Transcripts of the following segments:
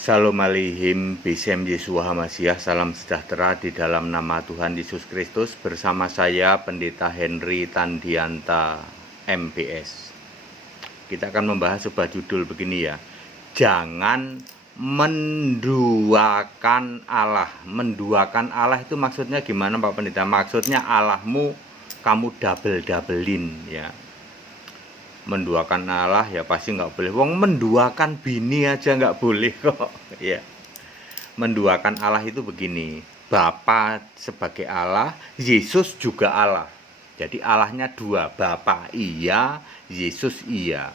Shalom Aleihim, Besem Yeshua HaMashiach, salam sejahtera di dalam nama Tuhan Yesus Kristus. Bersama saya Pendeta Henry Tandianta MPS. Kita akan membahas sebuah judul begini ya. Jangan menduakan Allah. Menduakan Allah itu maksudnya gimana Pak Pendeta? Maksudnya Allahmu kamu double-doublein ya. Menduakan Allah ya pasti nggak boleh. Wong menduakan bini aja nggak boleh kok ya. Menduakan Allah itu begini, Bapa sebagai Allah, Yesus juga Allah. Jadi Allahnya dua, Bapa iya, Yesus iya.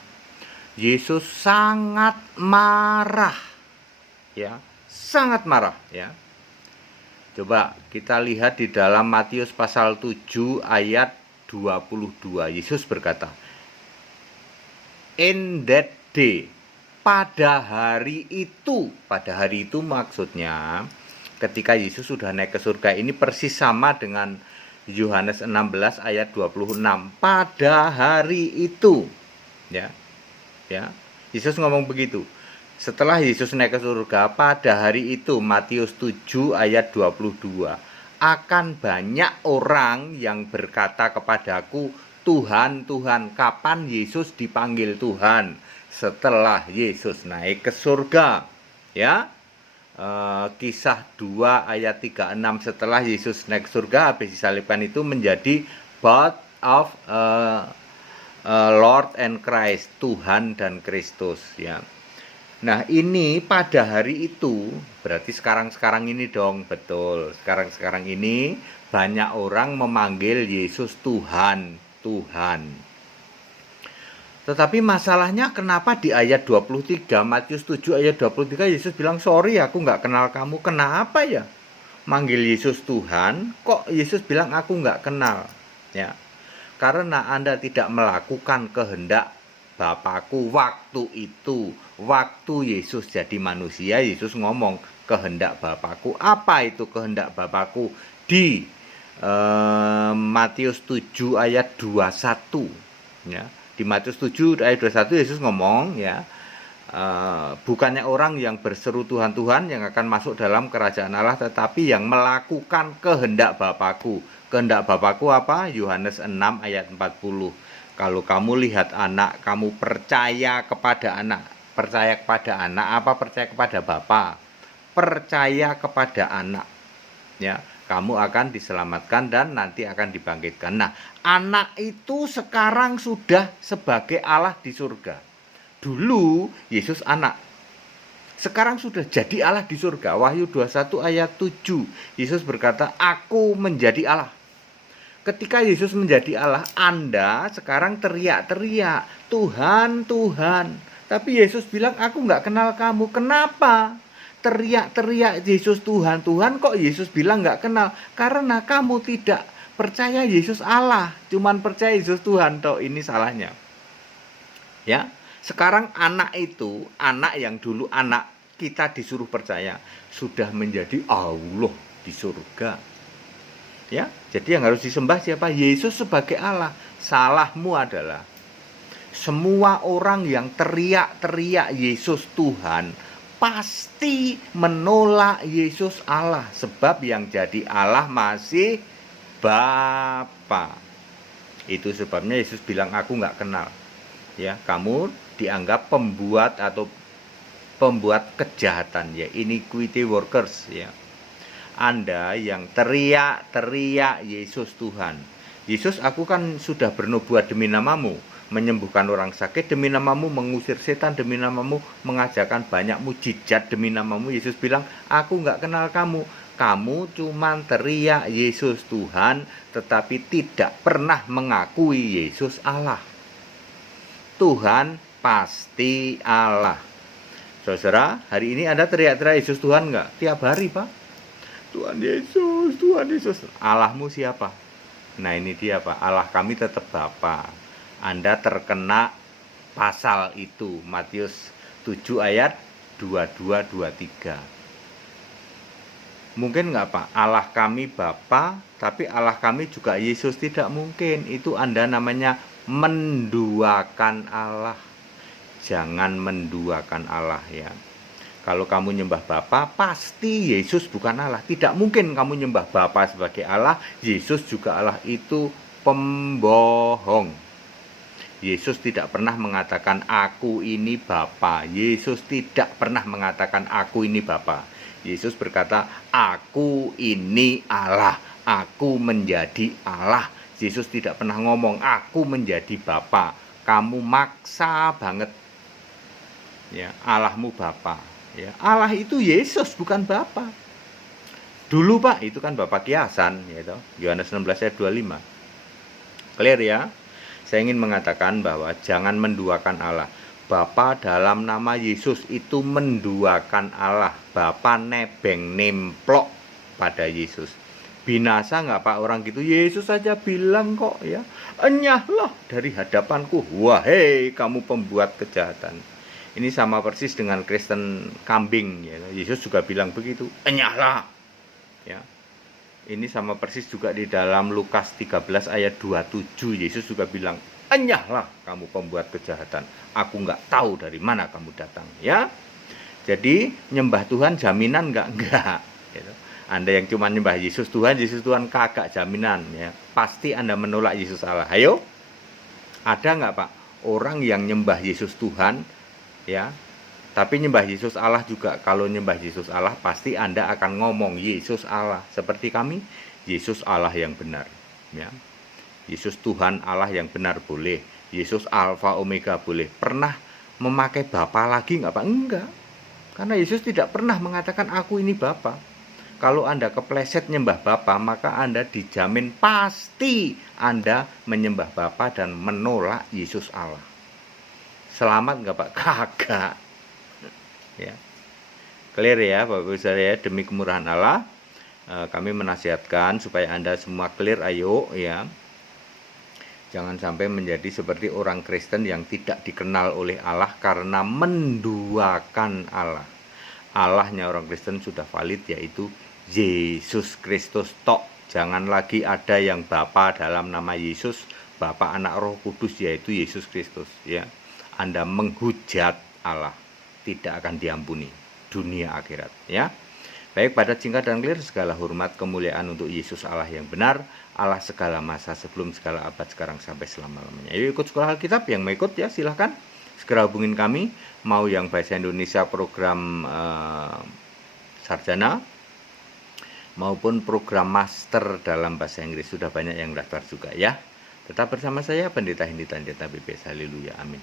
Yesus sangat marah ya, sangat marah ya. Coba kita lihat di dalam Matius pasal 7 ayat 22. Yesus berkata, in that day, pada hari itu maksudnya ketika Yesus sudah naik ke surga. Ini persis sama dengan Yohanes 16 ayat 26. Pada hari itu ya. Yesus ngomong begitu. Setelah Yesus naik ke surga, pada hari itu Matius 7 ayat 22, akan banyak orang yang berkata kepadaku, Tuhan, Tuhan. Kapan Yesus dipanggil Tuhan? Setelah Yesus naik ke surga ya. Kisah 2 ayat 36, setelah Yesus naik ke surga habis disalibkan itu menjadi both of Lord and Christ, Tuhan dan Kristus ya. Nah ini pada hari itu berarti sekarang ini dong. Betul, sekarang ini banyak orang memanggil Yesus Tuhan. Tetapi masalahnya kenapa di ayat 23, Matius 7 ayat 23, Yesus bilang, sorry aku nggak kenal kamu. Kenapa ya? Manggil Yesus Tuhan, kok Yesus bilang aku nggak kenal? Ya, karena Anda tidak melakukan kehendak Bapakku waktu itu. Waktu Yesus jadi manusia, Yesus ngomong kehendak Bapakku. Apa itu kehendak Bapakku? Di Matius 7 ayat 21 ya. Di Matius 7 ayat 21 Yesus ngomong ya, bukannya orang yang berseru Tuhan Tuhan yang akan masuk dalam kerajaan Allah, tetapi yang melakukan kehendak Bapakku. Kehendak Bapakku apa? Yohanes 6 ayat 40. Kalau kamu lihat anak, kamu percaya kepada anak. Percaya kepada anak apa percaya kepada Bapa? Percaya kepada anak ya. Kamu akan diselamatkan dan nanti akan dibangkitkan. Nah, anak itu sekarang sudah sebagai Allah di surga. Dulu Yesus anak. Sekarang sudah jadi Allah di surga. Wahyu 21 ayat 7. Yesus berkata, aku menjadi Allah. Ketika Yesus menjadi Allah, Anda sekarang teriak-teriak, Tuhan, Tuhan. Tapi Yesus bilang, aku nggak kenal kamu. Kenapa? Teriak-teriak Yesus Tuhan, Tuhan, kok Yesus bilang nggak kenal? Karena kamu tidak percaya Yesus Allah, cuman percaya Yesus Tuhan. Toh ini salahnya ya. Sekarang anak itu, anak yang dulu anak kita disuruh percaya, sudah menjadi Allah di surga ya. Jadi yang harus disembah siapa? Yesus sebagai Allah. Salahmu adalah semua orang yang teriak-teriak Yesus Tuhan pasti menolak Yesus Allah, sebab yang jadi Allah masih Bapa. Itu sebabnya Yesus bilang aku nggak kenal ya. Kamu dianggap pembuat kejahatan ya, iniquity workers ya. Anda yang teriak-teriak Yesus Tuhan. Yesus, aku kan sudah bernubuat demi namamu, menyembuhkan orang sakit demi namamu, mengusir setan demi namamu, mengajarkan banyak mujizat demi namamu. Yesus bilang, aku nggak kenal kamu. Kamu cuma teriak Yesus Tuhan, tetapi tidak pernah mengakui Yesus Allah. Tuhan pasti Allah. Saudara, hari ini Anda teriak-teriak Yesus Tuhan nggak? Tiap hari, Pak. Tuhan Yesus, Tuhan Yesus. Allahmu siapa? Nah ini dia Pak, Allah kami tetap Bapa. Anda terkena pasal itu, Matius 7 ayat 22-23. Mungkin nggak Pak, Allah kami Bapa, tapi Allah kami juga Yesus? Tidak mungkin. Itu Anda namanya menduakan Allah. Jangan menduakan Allah ya. Kalau kamu nyembah Bapa, pasti Yesus bukan Allah. Tidak mungkin kamu nyembah Bapa sebagai Allah, Yesus juga Allah. Itu pembohong. Yesus tidak pernah mengatakan aku ini Bapa. Yesus tidak pernah mengatakan aku ini Bapa. Yesus berkata aku ini Allah. Aku menjadi Allah. Yesus tidak pernah ngomong aku menjadi Bapa. Kamu maksa banget. Ya, Allahmu Bapa. Ya, Allah itu Yesus bukan Bapa. Dulu Pak, itu kan Bapa kiasan, yaitu Yohanes 16 ayat 25. Clear ya? Saya ingin mengatakan bahwa jangan menduakan Allah. Bapa dalam nama Yesus itu menduakan Allah. Bapa nebeng nemplok pada Yesus. Binasa nggak Pak orang gitu? Yesus saja bilang kok ya, enyahlah dari hadapanku, wahai kamu pembuat kejahatan. Ini sama persis dengan Kristen kambing ya. Yesus juga bilang begitu, enyahlah ya. Ini sama persis juga di dalam Lukas 13 ayat 27. Yesus juga bilang, enyahlah kamu pembuat kejahatan. Aku nggak tahu dari mana kamu datang. Ya, jadi nyembah Tuhan jaminan nggak. Gitu. Anda yang cuma nyembah Yesus Tuhan kagak jaminan. Ya, pasti Anda menolak Yesus Allah. Ayo, ada nggak Pak orang yang nyembah Yesus Tuhan, ya? Tapi nyembah Yesus Allah juga, kalau nyembah Yesus Allah pasti Anda akan ngomong Yesus Allah. Seperti kami, Yesus Allah yang benar. Ya. Yesus Tuhan Allah yang benar boleh. Yesus Alfa Omega boleh. Pernah memakai Bapa lagi nggak Pak? Enggak. Karena Yesus tidak pernah mengatakan aku ini Bapa. Kalau Anda kepleset nyembah Bapa, maka Anda dijamin pasti Anda menyembah Bapa dan menolak Yesus Allah. Selamat nggak Pak? Kagak. Ya, clear ya Bapak Ibu Saudara, demi kemurahan Allah kami menasihatkan supaya Anda semua clear. Ayo ya, jangan sampai menjadi seperti orang Kristen yang tidak dikenal oleh Allah karena menduakan Allah. Allahnya orang Kristen sudah valid, yaitu Yesus Kristus tok. Jangan lagi ada yang Bapa dalam nama Yesus, Bapa Anak Roh Kudus, yaitu Yesus Kristus ya. Anda menghujat Allah, tidak akan diampuni dunia akhirat ya. Baik, pada singkat dan clear, segala hormat kemuliaan untuk Yesus Allah yang benar, Allah segala masa, sebelum segala abad, sekarang sampai selama-lamanya. Yuk ikut sekolah Alkitab, yang mau ikut ya silahkan segera hubungin kami. Mau yang bahasa Indonesia program sarjana maupun program master dalam bahasa Inggris, sudah banyak yang daftar juga ya. Tetap bersama saya Pendeta Hendy Tanjata BPS. Haleluya, amin.